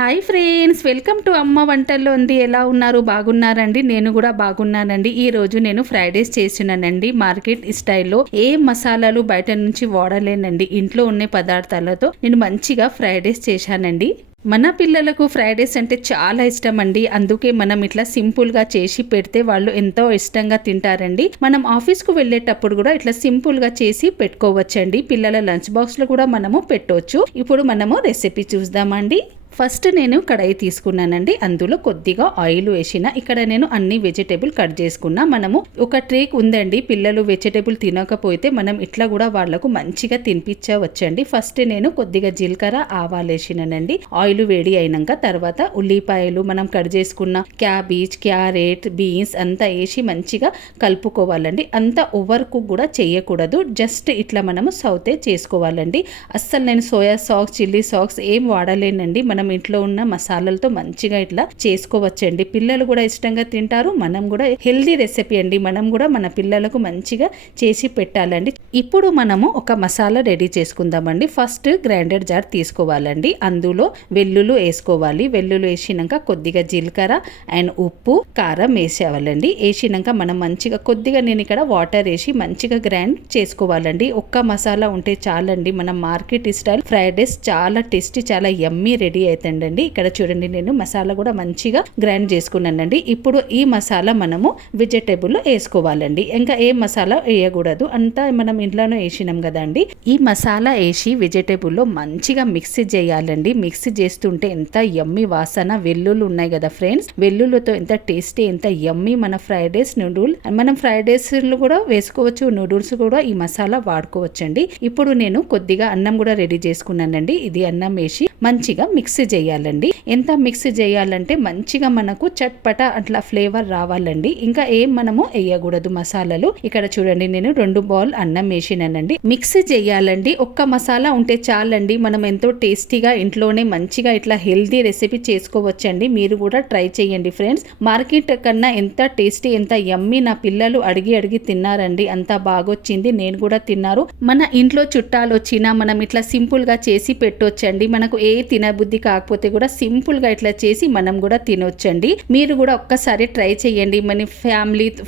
Hi friends, welcome to అమ్మ వంటల్లో ఉంది. ఎలా ఉన్నారు? బాగున్నారండి? నేను కూడా బాగున్నానండి. ఈ రోజు నేను ఫ్రైడ్ రైస్ చేసినానండి మార్కెట్ స్టైల్లో. ఏ మసాలాలు బయట నుంచి వాడలేనండి, ఇంట్లో ఉన్న పదార్థాలతో నేను మంచిగా ఫ్రైడ్ రైస్ చేశానండి. మన పిల్లలకు ఫ్రైడ్ రైస్ అంటే చాలా ఇష్టం అండి. అందుకే మనం ఇట్లా సింపుల్గా చేసి పెడితే వాళ్ళు ఎంతో ఇష్టంగా తింటారండి. మనం ఆఫీస్కు వెళ్ళేటప్పుడు కూడా ఇట్లా సింపుల్గా చేసి పెట్టుకోవచ్చండి. పిల్లల లంచ్ బాక్స్లో కూడా మనము పెట్టవచ్చు. ఇప్పుడు మనము రెసిపీ చూద్దామండి. ఫస్ట్ నేను కడాయి తీసుకున్నానండి. అందులో కొద్దిగా ఆయిల్ వేసిన. ఇక్కడ నేను అన్ని వెజిటేబుల్ కట్ చేసుకున్నా. మనము ఒక ట్రేక్ ఉందండి, పిల్లలు వెజిటేబుల్ తినకపోతే మనం ఇట్లా కూడా వాళ్లకు మంచిగా తినిపించవచ్చండి. ఫస్ట్ నేను కొద్దిగా జీలకర్ర ఆవాలు వేసినానండి. ఆయిల్ వేడి అయినాక తర్వాత ఉల్లిపాయలు, మనం కట్ చేసుకున్న క్యాబేజ్, క్యారెట్, బీన్స్ అంతా వేసి మంచిగా కలుపుకోవాలండి. అంతా ఓవర్ కుక్ కూడా చేయకూడదు, జస్ట్ ఇట్లా మనము సౌతే చేసుకోవాలండి. అస్సలు నేను సోయా సాస్, చిల్లీ సాస్ ఏం వాడలేనండి. మనం ఇంట్లో ఉన్న మసాలాలతో మంచిగా ఇట్లా చేసుకోవచ్చండి. పిల్లలు కూడా ఇష్టంగా తింటారు. మనం కూడా హెల్దీ రెసిపీ అండి. మనం కూడా మన పిల్లలకు మంచిగా చేసి పెట్టాలండి. ఇప్పుడు మనము ఒక మసాలా రెడీ చేసుకుందామండి. ఫస్ట్ గ్రైండర్ జార్ తీసుకోవాలండి. అందులో వెల్లుల్లి వేసుకోవాలి. వెల్లుల్లి వేసినాక కొద్దిగా జీలకర్ర అండ్ ఉప్పు, కారం వేసేవాళ్ళండి. వేసినాక మనం మంచిగా కొద్దిగా నేను ఇక్కడ వాటర్ వేసి మంచిగా గ్రైండ్ చేసుకోవాలండి. ఒక్క మసాలా ఉంటే చాలండి. మనం మార్కెట్ స్టైల్ ఫ్రైడ్ రైస్ చాలా టేస్టీ, చాలా యమ్మీ రెడీ అవుతుందండి. ఇక్కడ చూడండి, నేను మసాలా కూడా మంచిగా గ్రైండ్ చేసుకున్నానండి. ఇప్పుడు ఈ మసాలా మనము వెజిటేబుల్ వేసుకోవాలండి. ఇంకా ఏ మసాలా వేయకూడదు, అంతా మనం ఇంట్లోనే వేసినాం కదండి. ఈ మసాలా వేసి వెజిటేబుల్లో మంచిగా మిక్స్ చేయాలండి. మిక్స్ చేస్తుంటే ఎంత యమ్మీ వాసన. వెల్లుల్లి ఉన్నాయి కదా ఫ్రెండ్స్, వెల్లుల్లితో ఎంత టేస్టీ, ఎంత యమ్మీ మన ఫ్రైడ్ రైస్ నూడిల్. మనం ఫ్రైడ్ రైస్ కూడా వేసుకోవచ్చు, నూడిల్స్ కూడా ఈ మసాలా వాడుకోవచ్చండి. ఇప్పుడు నేను కొద్దిగా అన్నం కూడా రెడీ చేసుకున్నానండి. ఇది అన్నం వేసి మంచిగా మిక్స్ చేయాలండి. ఎంత మిక్స్ చేయాలంటే మంచిగా మనకు చట్పట అట్లా ఫ్లేవర్ రావాలండి. ఇంకా ఏం మనము వేయకూడదు మసాలాలు. ఇక్కడ చూడండి, నేను 2 బౌల్ అన్నం వేసినానండి. మిక్స్ చేయాలండి. ఒక్క మసాలా ఉంటే చాలండి. మనం ఎంతో టేస్టీగా ఇంట్లోనే మంచిగా ఇట్లా హెల్దీ రెసిపీ చేసుకోవచ్చండి. మీరు కూడా ట్రై చేయండి ఫ్రెండ్స్. మార్కెట్ కన్నా ఎంత టేస్టీ, ఎంత యమ్మీ. నా పిల్లలు అడిగి తిన్నారండి. అంత బాగొచ్చింది, నేను కూడా తిన్నారు. మన ఇంట్లో చుట్టాలు వచ్చినా మనం ఇట్లా సింపుల్ గా చేసి పెట్టొచ్చండి. మనకు ఏ తినబుద్ధి కాకపోతే కూడా సింపుల్ గా ఇట్లా చేసి మనం కూడా తినొచ్చండి. మీరు కూడా ఒక్కసారి ట్రై చేయండి. మన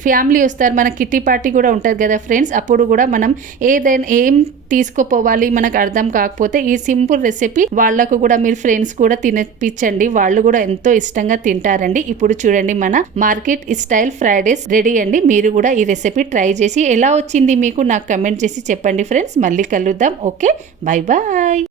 ఫ్యామిలీ వస్తారు, మన కిట్టి పార్టీ కూడా ఉంటుంది కదా ఫ్రెండ్స్. అప్పుడు కూడా మనం ఏదైనా ఏం తీసుకుపోవాలి మనకు అర్థం కాకపోతే ఈ సింపుల్ రెసిపీ వాళ్ళకు కూడా మీరు ఫ్రెండ్స్ కూడా తినిపించండి. వాళ్ళు కూడా ఎంతో ఇష్టంగా తింటారండి. ఇప్పుడు చూడండి, మన market style fried rice ready అండి. మీరు కూడా ఈ రెసిపీ ట్రై చేసి ఎలా వచ్చింది మీకు నాకు కమెంట్ చేసి చెప్పండి ఫ్రెండ్స్. మళ్ళీ కలుద్దాం. Okay, bye bye.